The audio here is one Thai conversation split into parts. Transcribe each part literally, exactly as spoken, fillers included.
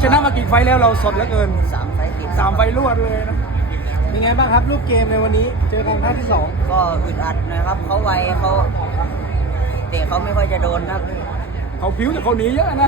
ชนะมากี่ไฟล์แล้วเราสดเหลือเกินสามไฟล์ติดสามไฟล์รวดเลยนะเป็นไงบ้างครับรูปเกมในวันนี้เจอกันครั้งที่สองก็อึดอัดนะครับเขาไวเขาเตะเขาไม่ค่อยจะโดนครับเขาผิวแต่เขาหนีเยอะนะ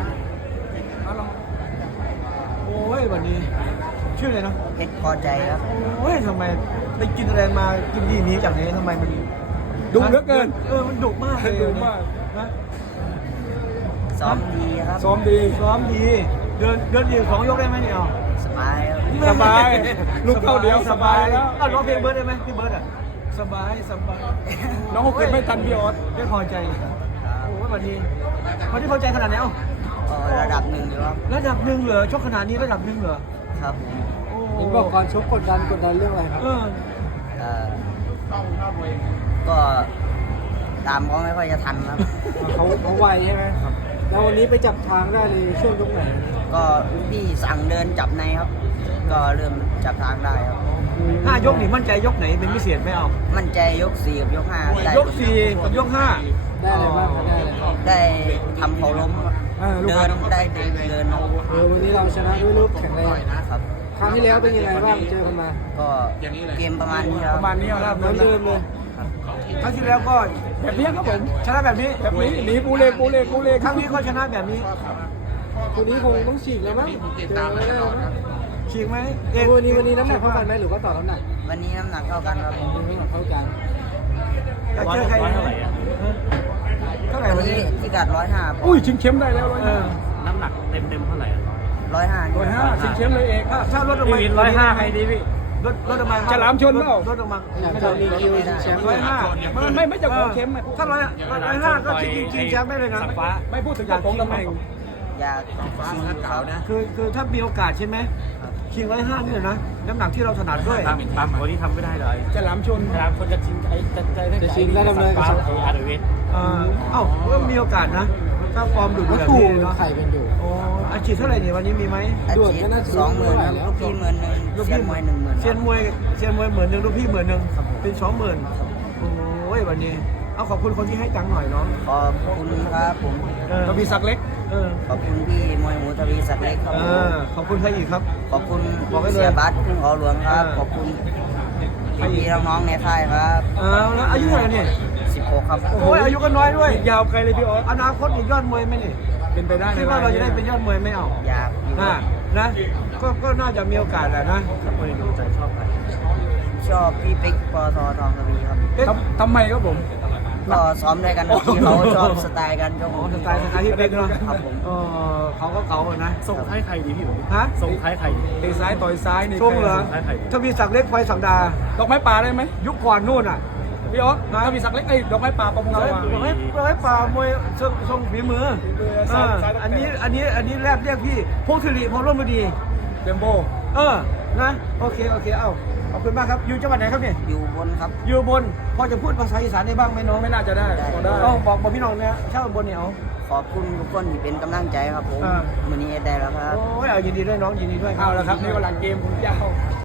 โอ้ยวันนี้ชื่ออะไรนะเพชรพอใจครับโอ้ยทำไมไปกินอะไรมากินดีนี้จากไหนทำไมมันดุเหลือเกินเออมันดุมากเลยดุมากนะซ้อมดีครับซ้อมดีซ้อมดีเดินเดินดีสองยกได้ไหมเนี่ยเอาสบายครับสบายลูกเข้าเดียวสบายแล้วอ้าวร้องเพลงเบิร์ดได้ไหมพี่เบิร์ดอ่ะสบายสบายน้องเขาเกิดไม่ทันพี่ออสไม่พอใจโอ้ยวันนี้วันนี้พอใจขนาดไหนเอ้าก็ระดับหนึ่งอยู่ครับระดับหนึ่งเหรอชกขนาดนี้ระดับหนึ่งเหรอครับผมโอ้เห็นบอกก่อนชกกดดันกดดันเรื่องอะไรครับเออเอ่อก็ตามเขาไม่ค่อยจะทันครับเขาเขาไวใช่ไหมครับ แล้ววันนี้ไปจับทางได้เลยช่วงยกไหนก็พี่สั่งเดินจับในครับ ก็เริ่มจับทางได้ครับห้ายกนี่มั่นใจยกไหนเป็นพิเศษไหมเอามั่นใจยกสี่กับยกห้าได้ยกสี่กับยกห้าได้อะไรบ้างครับได้อะไรบ้างได้ทำเขาล้มครับอ่าลูกเดินได้เดินเดินครับเออวันนี้เราชนะด้วยลูกแข็งแรงครับครั้งที่แล้วเป็นยังไงบ้างเจอกันมาก็เกมประมาณนี้คปรับระมาณนี้แล้วเหมือนเดิมเลยครั้งที่แล้วก็แบบนี้ครับผมชนะแบบนี้แบบนี้หนีปูเล่ปูเล่ปูเล่ครั้งนี้ก็ชนะแบบนี้วันนี้คงต้องฉีกแล้วมั้งเจอไม่ได้แล้วมั้งฉีกไหมเออวันนี้วันนี้น้ำหนักเท่ากันไหมหรือว่าต่อน้ำหนักวันนี้น้ำหนักเท่ากันครับน้ำหนักเท่ากันอยากเจอใครเท่าไหร่อะเท่าไหร่วัวัน นนี้นี้พิกัดร้อยห้าอุ้ยชิงเข็มได้แล้วร้อยเอห้าอน้ำหนักเต็มเต็มๆเท่าไหร่อะร้อยห้าร้อยห้าชิงเข็มเลยเอกถ้าถ้าลดลงมาพี่วินร้อยห้าใครดีพี่ลดลดลงมาฉลามชนเปล่าลดลงมาอยากจะมีคิวชิงแชมป์ร้ด้อวย ยห้ามันไม่ไม่จะของเข็มอะถ้าร้อยร้อยห้าก็ชิงชิงแชมป์ได้เลยนะสักฟ้าไม่พูดถึงเจ้าของตำแหน่งอยากชิงเขานะคือคือถ้ามีโอกาสใช่ไหมชิงร้อยห้านี่นะน้ำหนักที่เราถนัดด้วยตามตามคนที่ทำไม่ได้เลยฉลามชนเวลาคนจะชิงไอ้จะจะได้จะชิงได้ดำเนินกับฟ้าไอ้อาร์เดเวสเออเอ้าก็มีโอกาสนะ ถ้าฟอร์มดุก็แบบคู่นี้มันเนาะไข่กันอยู่โอ้อาชีพเท่าไหร่เนี่ยวันนี้มีไหมอาด่วนชีพก็น่าจะสองหมื่นเท่าไหร่แล้วลูกพี่หมื่นหนึ่งเซียนมวยหนึ่งหมื่นเซียนมวยเซียนมวยหมื่นหนึ่งลูกพี่หมื่นหนึ่งเป็นสองหมื่นโอ้ยวันนี้ เอาขอบคุณคนที่ให้ตังค์หน่อยเนาะขอบคุณครับผมเออทวีศักดิ์เล็กเออขอบคุณพี่มวยหมูทวีศักดิ์เล็กครับเอผมอขอบคุณใครอีกครับขอบคุณบอกไว้เลยเสียบัตรพึ่งขอหลวงครับเออขอบคุณพี่ๆน้องๆในค่ายครับเออแล้วอายุเท่าไหร่เนี่ยสิบหกครับโอ้ยอายุก็น้อยด้วยยาวไกลเลยพี่ออสอนาคตอีกยอดมวยไหมนี่เป็นไปได้คิดว่าเราจะได้เป็นยอดมวยไหมเอาอยากอยู่อ่านะก็ก็น่าจะมีโอกาสแหละนะถ้าคนดูใจชอบใครชอบพี่ปิ๊กปตททองทวีครับเอ๊ะทำทำไมครับผมก็ซ้อมด้วยกันกับพี่เขาชอบสไตล์การชกอ๋อสไตล์สไตล์ที่เป็นเนาะครับผมเออเขาก็เขาอะนะส่งท้ายใครดีพี่ผมฮะส่งท้ายใครดีเตะซ้ายต่อยซ้ายนี่ช่วงเหรอท้ายใครดีทวีศักดิ์เล็กไฟสังดาดอกไม้ป่าได้ไหมยุคก่อนนู่นอ่ะพี่ออสทวีศักดิ์เล็กไอ้ยดอกไม้ป่าประมงสเราให้ว่างเราให้เราให้ป่ามวยทรงทรงฝีมือเอออันนี้อันนี้อันนี้แรกเรียกพี่พงศิริพงร่มฤดีเดมโบเออนะโอเคโอเคเอ้าขอบคุณมากครับอยู่จังหวัดไหนครับเนี่ยอยู่บนครับอยู่บนพอจะพูดภาษาอีสานได้บ้างไหมน้องไม่น่าจะได้พอได้ต้องบอกบอกพี่น้องเนี่ยชาวบนเนี่ยเอาขอบคุณทุกคนที่เป็นกำลังใจครับผมอ่าวันนี้ได้แล้วครับโอ้ยเอายินดีด้วยน้องยินดีด้วยเอาละครับนี่ก็หลังเกมผมยาว